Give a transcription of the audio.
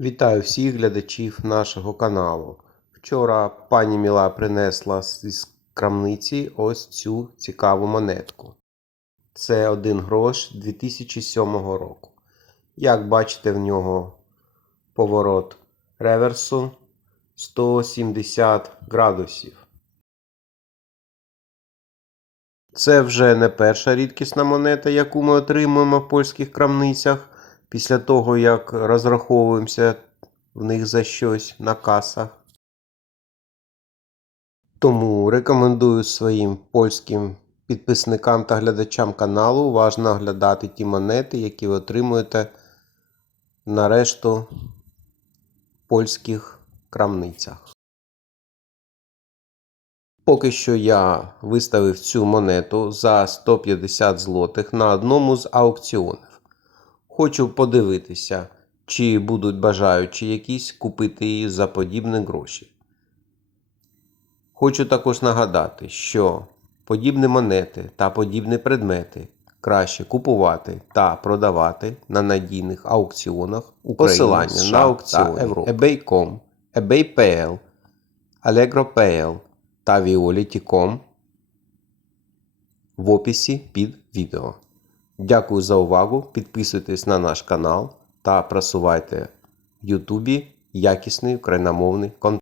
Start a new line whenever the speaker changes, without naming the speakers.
Вітаю всіх глядачів нашого каналу. Вчора пані Міла принесла з крамниці ось цю цікаву монетку. Це один грош 2007 року. Як бачите, в нього поворот реверсу 170 градусів. Це вже не перша рідкісна монета, яку ми отримуємо в польських крамницях після того, як розраховуємося в них за щось на касах. Тому рекомендую своїм польським підписникам та глядачам каналу уважно оглядати ті монети, які ви отримуєте на решту польських крамницях. Поки що я виставив цю монету за 150 злотих на одному з аукціонів. Хочу подивитися, чи будуть бажаючі якісь купити її за подібні гроші. Хочу також нагадати, що подібні монети та подібні предмети краще купувати та продавати на надійних аукціонах України, Посилання на аукціони eBay.com, eBay.pl, Allegro.pl та Violet.com в описі під відео. Дякую за увагу. Підписуйтесь на наш канал та просувайте в Ютубі якісний україномовний контент.